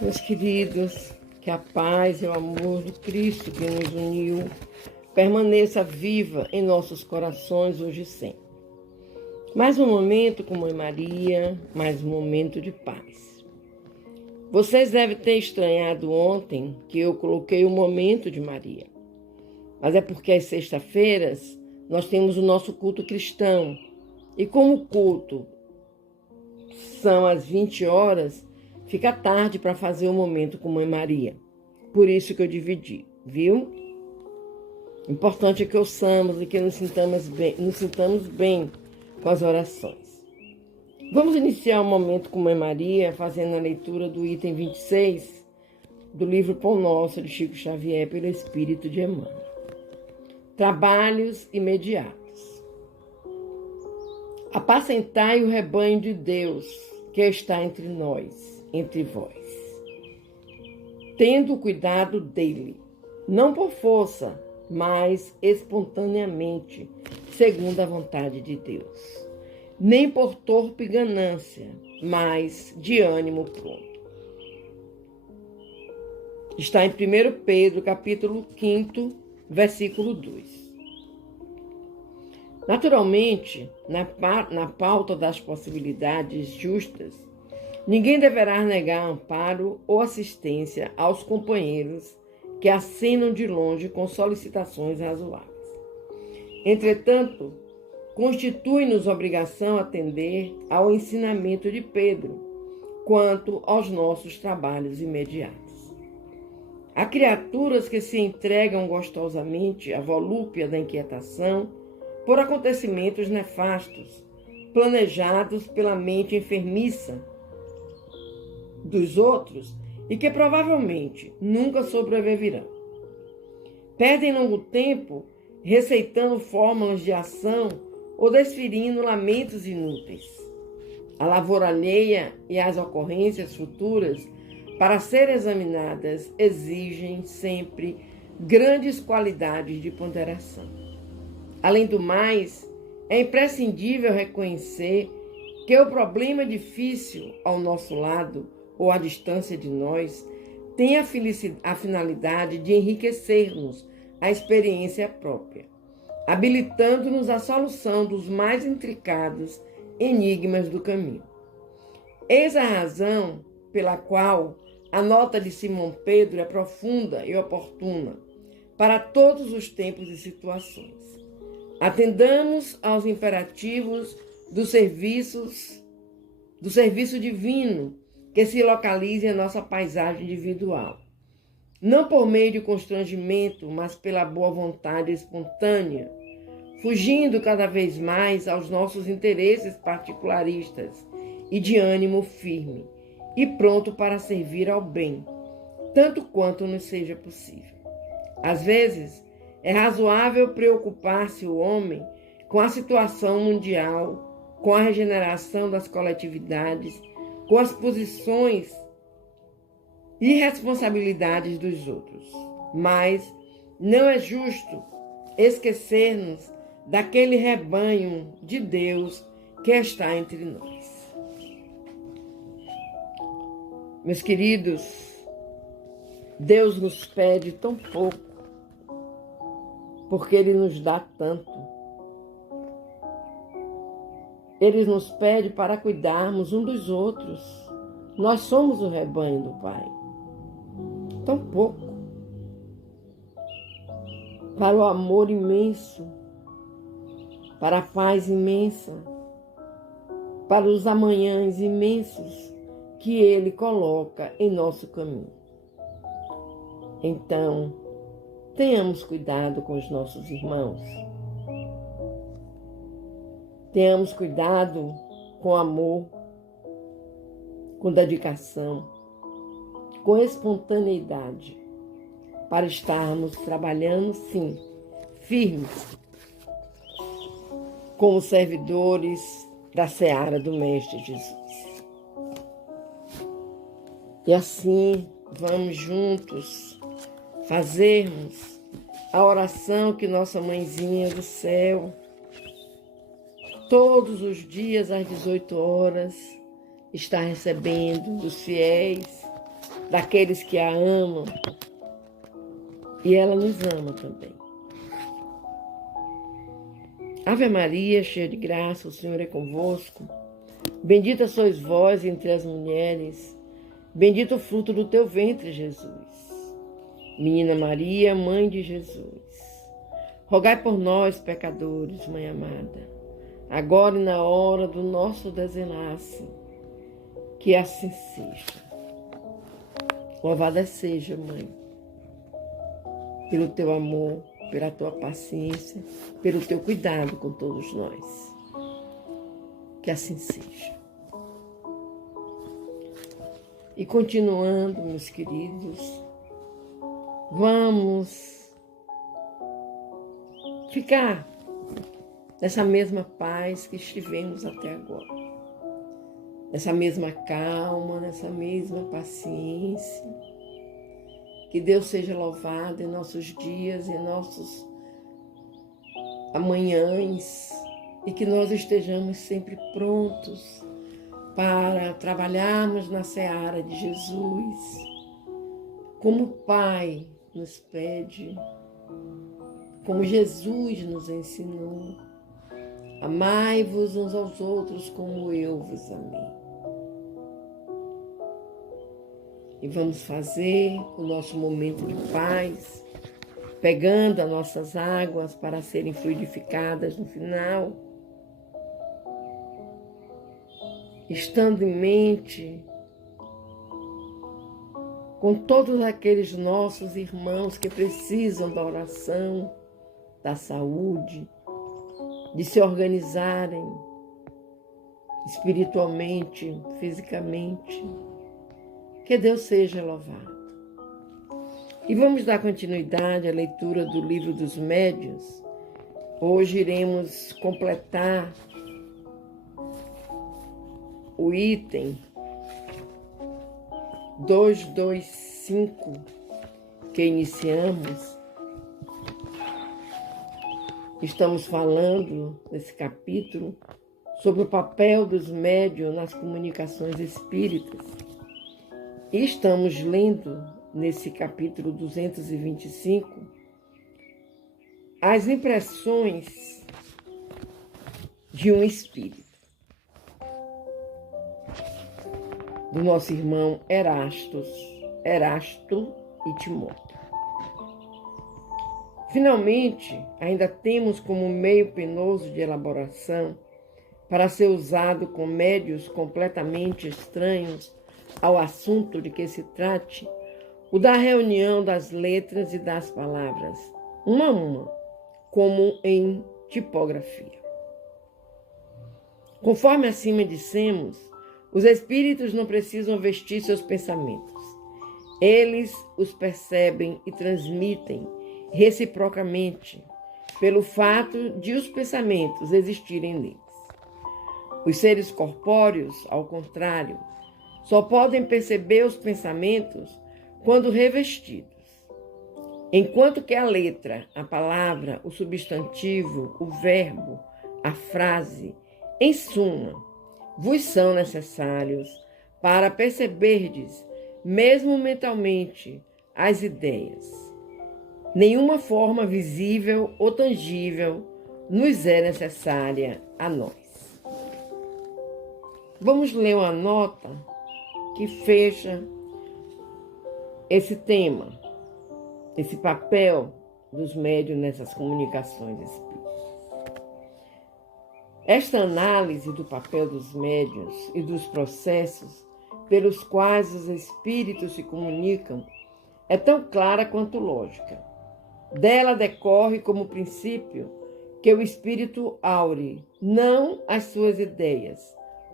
Meus queridos, que a paz e o amor do Cristo que nos uniu permaneça viva em nossos corações hoje e sempre. Mais um momento com Mãe Maria, mais um momento de paz. Vocês devem ter estranhado ontem que eu coloquei o momento de Maria. Mas é porque às sextas-feiras nós temos o nosso culto cristão. E como o culto são às 20 horas, fica tarde para fazer o momento com Mãe Maria. Por isso que eu dividi, viu? Importante é que ouçamos e que nos sintamos bem com as orações. Vamos iniciar o momento com Mãe Maria, fazendo a leitura do item 26 do livro Pão Nosso, de Chico Xavier, pelo Espírito de Emmanuel. Trabalhos imediatos. Apacentai o rebanho de Deus que está entre nós, entre vós, tendo cuidado dele, não por força, mas espontaneamente, segundo a vontade de Deus, nem por torpe ganância, mas de ânimo pronto. Está em 1 Pedro, capítulo 5, versículo 2. Naturalmente, na pauta das possibilidades justas, ninguém deverá negar amparo ou assistência aos companheiros que acenam de longe com solicitações razoáveis. Entretanto, constitui-nos obrigação atender ao ensinamento de Pedro quanto aos nossos trabalhos imediatos. Há criaturas que se entregam gostosamente à volúpia da inquietação por acontecimentos nefastos, planejados pela mente enfermiça dos outros e que provavelmente nunca sobreviverão. Perdem longo tempo receitando fórmulas de ação ou desferindo lamentos inúteis. A lavoura alheia e as ocorrências futuras, para serem examinadas, exigem sempre grandes qualidades de ponderação. Além do mais, é imprescindível reconhecer que o problema difícil ao nosso lado ou à distância de nós tem a finalidade de enriquecer-nos a experiência própria, habilitando-nos à solução dos mais intricados enigmas do caminho. Eis a razão pela qual a nota de Simão Pedro é profunda e oportuna para todos os tempos e situações. Atendamos aos imperativos do serviço divino que se localiza em nossa paisagem individual. Não por meio de constrangimento, mas pela boa vontade espontânea, fugindo cada vez mais aos nossos interesses particularistas e de ânimo firme e pronto para servir ao bem, tanto quanto nos seja possível. Às vezes, é razoável preocupar-se o homem com a situação mundial, com a regeneração das coletividades, com as posições e responsabilidades dos outros. Mas não é justo esquecer-nos daquele rebanho de Deus que está entre nós. Meus queridos, Deus nos pede tão pouco, porque Ele nos dá tanto. Ele nos pede para cuidarmos um dos outros. Nós somos o rebanho do Pai. Tão pouco. Para o amor imenso, para a paz imensa, para os amanhãs imensos que Ele coloca em nosso caminho. Então, tenhamos cuidado com os nossos irmãos. Tenhamos cuidado com amor, com dedicação, com espontaneidade, para estarmos trabalhando, sim, firmes, como servidores da seara do Mestre Jesus. E assim, vamos juntos fazermos a oração que nossa mãezinha do céu, todos os dias às 18 horas, está recebendo dos fiéis daqueles que a amam, e ela nos ama também. Ave Maria, cheia de graça, o Senhor é convosco. Bendita sois vós entre as mulheres, bendito o fruto do teu ventre, Jesus. Menina Maria, Mãe de Jesus, rogai por nós, pecadores, Mãe amada, agora e na hora do nosso desenlace, que assim seja. Louvada seja, Mãe, pelo teu amor, pela tua paciência, pelo teu cuidado com todos nós. Que assim seja. E continuando, meus queridos, vamos ficar nessa mesma paz que estivemos até agora. Nessa mesma calma, nessa mesma paciência. Que Deus seja louvado em nossos dias, em nossos amanhãs, e que nós estejamos sempre prontos para trabalharmos na seara de Jesus, como o Pai nos pede, como Jesus nos ensinou. Amai-vos uns aos outros como eu vos amei. E vamos fazer o nosso momento de paz, pegando as nossas águas para serem fluidificadas no final, estando em mente com todos aqueles nossos irmãos que precisam da oração, da saúde, de se organizarem espiritualmente, fisicamente. Que Deus seja louvado. E vamos dar continuidade à leitura do Livro dos Médiuns. Hoje iremos completar o item 225 que iniciamos. Estamos falando nesse capítulo sobre o papel dos médiuns nas comunicações espíritas. E estamos lendo nesse capítulo 225 as impressões de um espírito, do nosso irmão Erasto e Timóteo. Finalmente, ainda temos como meio penoso de elaboração para ser usado com médiuns completamente estranhos ao assunto de que se trate, o da reunião das letras e das palavras, uma a uma, como em tipografia. Conforme acima dissemos, os espíritos não precisam vestir seus pensamentos. Eles os percebem e transmitem reciprocamente, pelo fato de os pensamentos existirem neles. Os seres corpóreos, ao contrário, só podem perceber os pensamentos quando revestidos. Enquanto que a letra, a palavra, o substantivo, o verbo, a frase, em suma, vos são necessários para perceberdes, mesmo mentalmente, as ideias. Nenhuma forma visível ou tangível nos é necessária a nós. Vamos ler uma nota que fecha esse tema, esse papel dos médiuns nessas comunicações espíritas. Esta análise do papel dos médiuns e dos processos pelos quais os espíritos se comunicam é tão clara quanto lógica. Dela decorre como princípio que o espírito aure não as suas ideias,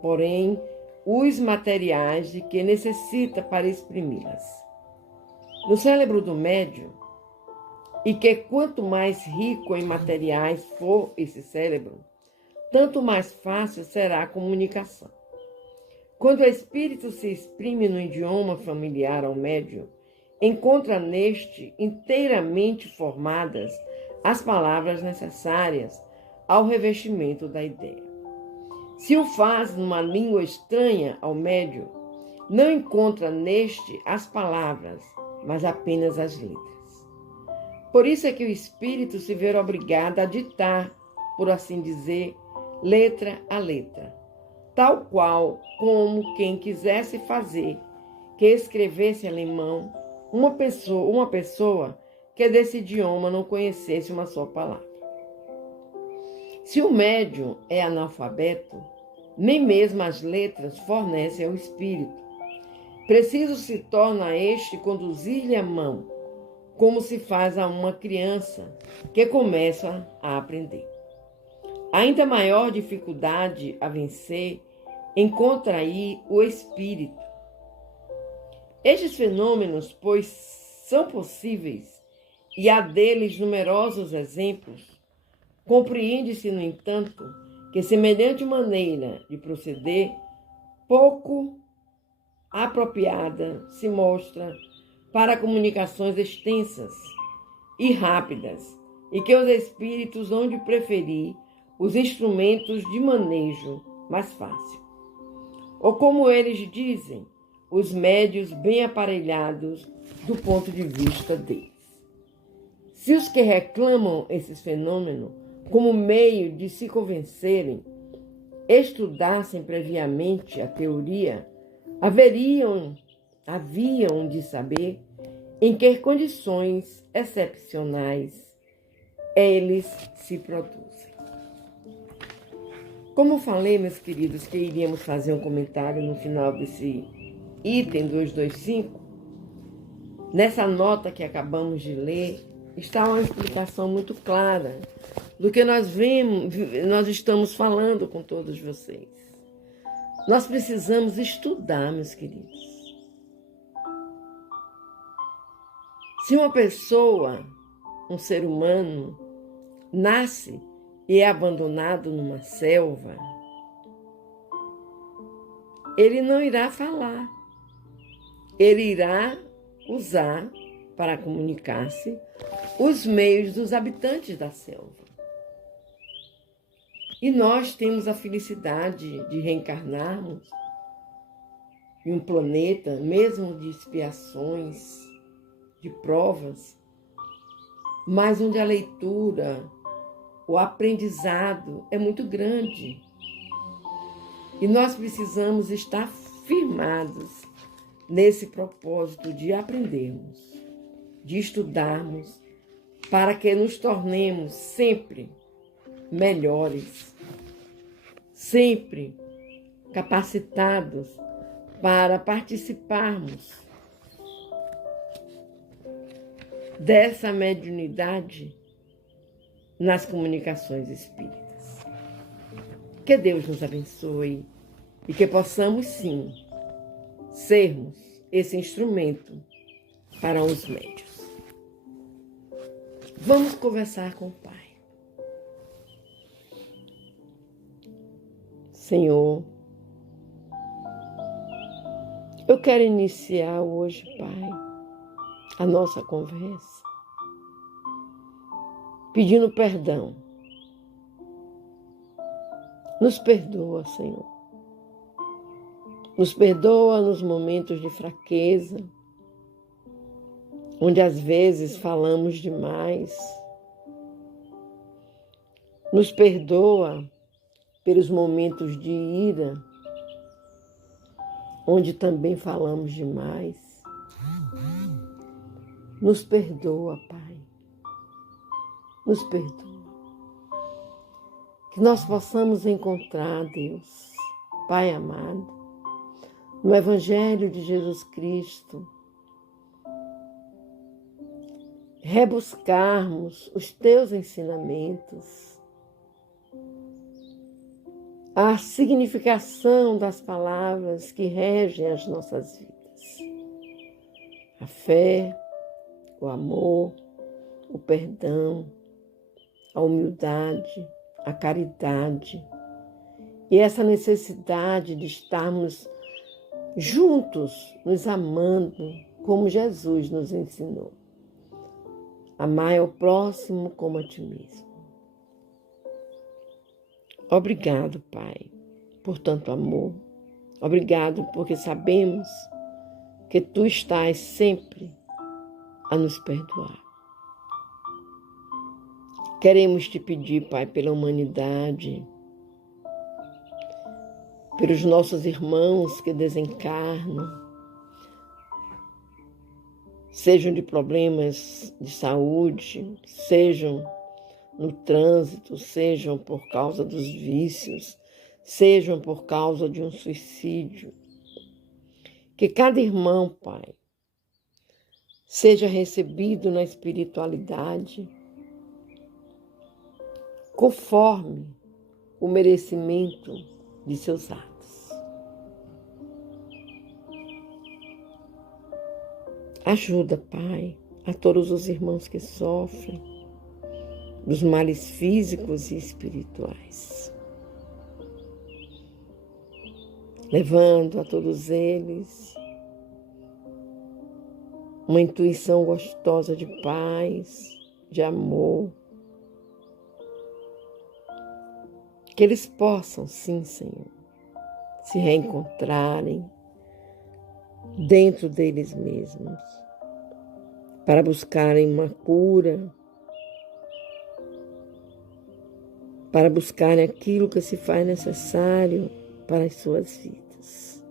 porém os materiais de que necessita para exprimi-las. No cérebro do médium, e que quanto mais rico em materiais for esse cérebro, tanto mais fácil será a comunicação. Quando o espírito se exprime no idioma familiar ao médium, encontra neste inteiramente formadas as palavras necessárias ao revestimento da ideia. Se o faz numa língua estranha ao médium, não encontra neste as palavras, mas apenas as letras. Por isso é que o espírito se vê obrigado a ditar, por assim dizer, letra a letra, tal qual como quem quisesse fazer que escrevesse em alemão uma pessoa que desse idioma não conhecesse uma só palavra. Se o médium é analfabeto, nem mesmo as letras fornecem ao espírito. Preciso se torna este conduzir-lhe a mão, como se faz a uma criança que começa a aprender. Ainda maior dificuldade a vencer encontra aí o espírito. Estes fenômenos, pois são possíveis, e há deles numerosos exemplos, compreende-se, no entanto, que semelhante maneira de proceder, pouco apropriada se mostra para comunicações extensas e rápidas, e que os espíritos hão de preferir os instrumentos de manejo mais fácil. Ou como eles dizem, os médios bem aparelhados do ponto de vista deles. Se os que reclamam esses fenômenos como meio de se convencerem, estudassem previamente a teoria, haviam de saber em que condições excepcionais eles se produzem. Como falei, meus queridos, que iríamos fazer um comentário no final desse item 225, nessa nota que acabamos de ler, está uma explicação muito clara do que nós estamos falando com todos vocês. Nós precisamos estudar, meus queridos. Se uma pessoa, um ser humano, nasce e é abandonado numa selva, ele não irá falar. Ele irá usar para comunicar-se os meios dos habitantes da selva. E nós temos a felicidade de reencarnarmos em um planeta, mesmo de expiações, de provas, mas onde a leitura, o aprendizado é muito grande. E nós precisamos estar firmados nesse propósito de aprendermos, de estudarmos, para que nos tornemos sempre melhores, sempre capacitados para participarmos dessa mediunidade nas comunicações espíritas. Que Deus nos abençoe e que possamos, sim, sermos esse instrumento para os médiuns. Vamos conversar com o Pai. Senhor, eu quero iniciar hoje, Pai, a nossa conversa, pedindo perdão. Nos perdoa, Senhor. Nos perdoa nos momentos de fraqueza, onde às vezes falamos demais. Nos perdoa pelos momentos de ira, onde também falamos demais. Nos perdoa, Pai. Nos perdoa. Que nós possamos encontrar, Deus, Pai amado, no Evangelho de Jesus Cristo, rebuscarmos os teus ensinamentos, a significação das palavras que regem as nossas vidas. A fé, o amor, o perdão, a humildade, a caridade e essa necessidade de estarmos juntos, nos amando, como Jesus nos ensinou. Amai ao próximo como a ti mesmo. Obrigado, Pai, por tanto amor. Obrigado, porque sabemos que Tu estás sempre a nos perdoar. Queremos Te pedir, Pai, pela humanidade, pelos nossos irmãos que desencarnam, sejam de problemas de saúde, sejam no trânsito, sejam por causa dos vícios, sejam por causa de um suicídio. Que cada irmão, Pai, seja recebido na espiritualidade conforme o merecimento de seus atos. Ajuda, Pai, a todos os irmãos que sofrem dos males físicos e espirituais, levando a todos eles uma intuição gostosa de paz, de amor, que eles possam, sim, Senhor, se reencontrarem dentro deles mesmos, para buscarem uma cura, para buscarem aquilo que se faz necessário para as suas vidas.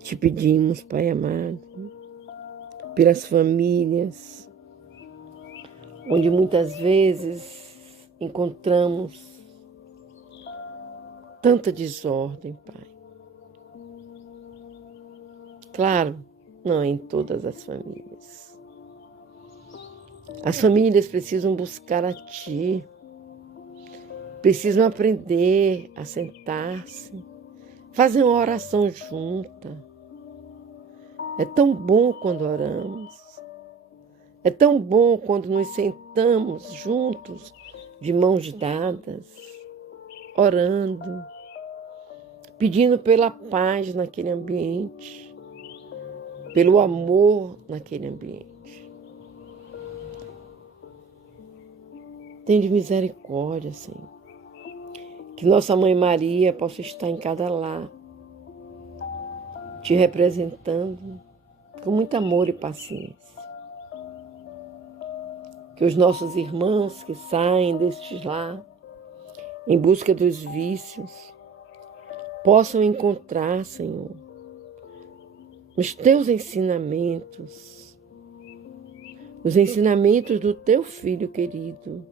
Te pedimos, Pai amado, pelas famílias, onde muitas vezes encontramos tanta desordem, Pai. Claro, não em todas as famílias. As famílias precisam buscar a Ti, precisam aprender a sentar-se, fazer uma oração junta. É tão bom quando oramos, é tão bom quando nos sentamos juntos, de mãos dadas, orando, pedindo pela paz naquele ambiente, pelo amor naquele ambiente. Tende misericórdia, Senhor. Que nossa Mãe Maria possa estar em cada lar, Te representando com muito amor e paciência. Que os nossos irmãos que saem destes lar em busca dos vícios possam encontrar, Senhor, nos Teus ensinamentos, os ensinamentos do Teu Filho querido,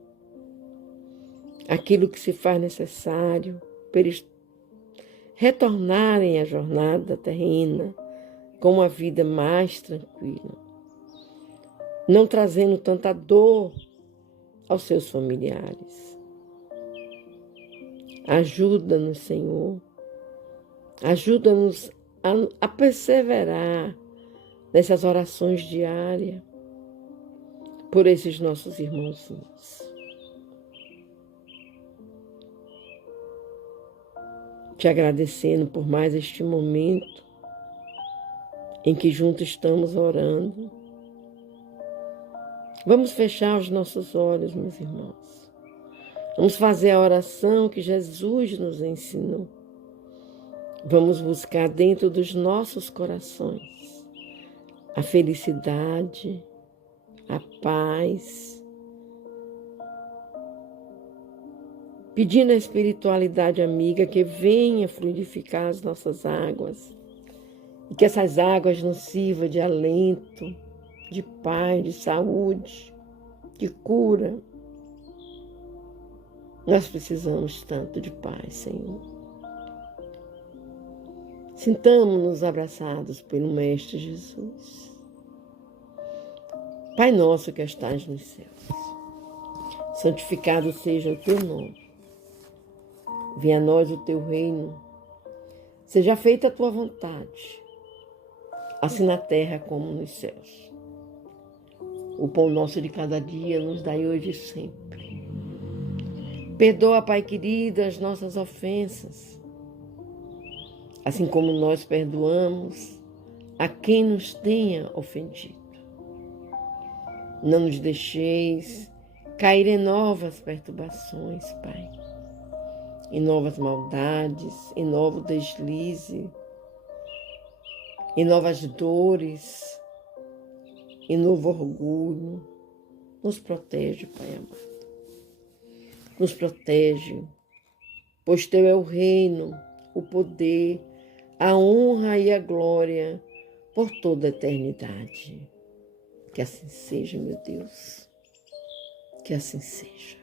aquilo que se faz necessário para eles retornarem à jornada terrena com uma vida mais tranquila, não trazendo tanta dor aos seus familiares. Ajuda-nos, Senhor, ajuda-nos a perseverar nessas orações diárias por esses nossos irmãozinhos. Te agradecendo por mais este momento em que juntos estamos orando. Vamos fechar os nossos olhos, meus irmãos. Vamos fazer a oração que Jesus nos ensinou. Vamos buscar dentro dos nossos corações a felicidade, a paz, pedindo à espiritualidade amiga que venha fluidificar as nossas águas e que essas águas nos sirvam de alento, de paz, de saúde, de cura. Nós precisamos tanto de paz, Senhor. Sintamos-nos abraçados pelo Mestre Jesus. Pai nosso que estás nos céus, santificado seja o Teu nome. Venha a nós o Teu reino. Seja feita a Tua vontade, assim na terra como nos céus. O pão nosso de cada dia nos dai hoje e sempre. Perdoa, Pai querido, as nossas ofensas, assim como nós perdoamos a quem nos tenha ofendido. Não nos deixeis cair em novas perturbações, Pai. em novas maldades, em novo deslize, em novas dores, em novo orgulho. Nos protege, Pai amado. Nos protege, pois Teu é o reino, o poder, a honra e a glória por toda a eternidade. Que assim seja, meu Deus. Que assim seja.